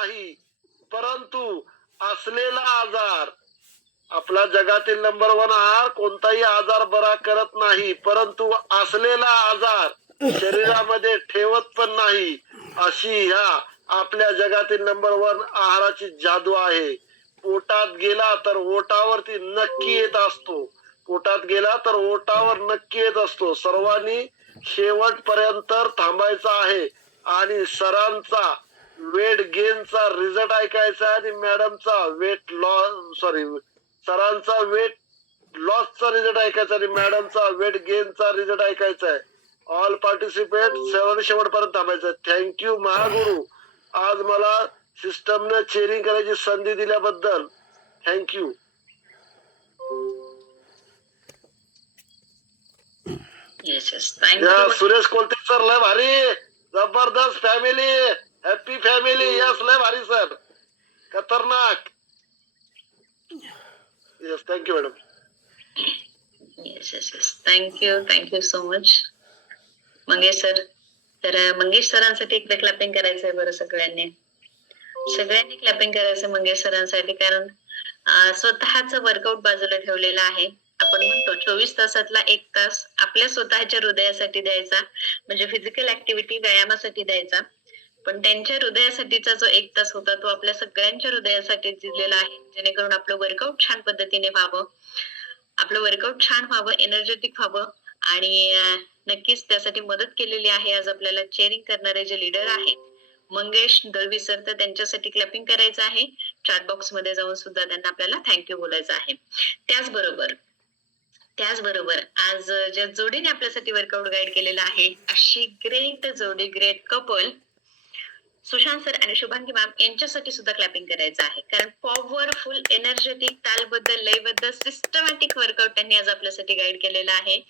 नाही परंतु असलेला आजार आपला जगातील नंबर वन आहार कोणताही आजार बरा करत नाही परंतु असलेला आजार शरीरामध्ये ठेवत पण नाही अशी ह्या आपल्या जगातील नंबर वन आहाराची जादू आहे. पोटात गेला तर ओटावरती नक्की येत असतो. पोटात गेला तर ओटावर नक्की येत असतो. सर्वांनी शेवटपर्यंत थांबायचा आहे आणि सरांचा वेट गेनचा रिझल्ट ऐकायचा आहे आणि मॅडमचा वेट लॉस सॉरी सरांचा वेट लॉसचा रिझल्ट ऐकायचा आणि मॅडमचा वेट गेनचा रिझल्ट ऐकायचा आहे. ऑल पार्टिसिपेट सर्वांनी शेवटपर्यंत थांबायचं थँक्यू महागुरु. आज मला सिस्टमने चेअरिंग करायची संधी दिल्याबद्दल थँक्यू सुरेश कोलते सर लय भारी. जबरदस्त फॅमिली हॅपी फॅमिली यस लय भारी सर खतरनाक yes thank you madam yes yes yes thank you thank you so much Mangesh sir तर मंगेश सरांसाठी एकदा क्लॅपिंग करायचंय बरं सगळ्यांनी. सगळ्यांनी क्लॅपिंग करायचं मंगेश सरांसाठी कारण स्वतःच वर्कआउट बाजूला ठेवलेला आहे. आपण म्हणतो चोवीस तासातला एक तास आपल्या स्वतःच्या हृदयासाठी द्यायचा म्हणजे फिजिकल ऍक्टिव्हिटी व्यायामासाठी द्यायचा. पण त्यांच्या हृदयासाठीचा जो एक तास होता तो आपल्या सगळ्यांच्या हृदयासाठी दिलेला आहे. जेणेकरून आपलं वर्कआउट छान पद्धतीने व्हावं. आपलं वर्कआउट छान व्हावं एनर्जेटिक व्हावं. आणि नक्कीच त्यासाठी मदत केलेली आहे. आज आपल्याला चेअरिंग करणारे जे लीडर आहेत मंगेश दळवी सर तर त्यांच्यासाठी क्लॅपिंग करायचं आहे. चॅट बॉक्समध्ये जाऊन सुद्धा त्यांना आपल्याला थँक्यू बोलायचं आहे. त्याचबरोबर त्याचबरोबर आज ज्या जोडीने आपल्यासाठी वर्कआउट गाईड केलेला आहे अशी ग्रेट जोडी ग्रेट कपल सुशांत सर आणि शुभांगी मॅम यांच्यासाठी सुद्धा क्लॅपिंग करायचं आहे. कारण पॉवरफुल एनर्जेटिक तालबद्दल लयबद्दल सिस्टमॅटिक वर्कआउट त्यांनी आज आपल्यासाठी गाईड केलेला आहे.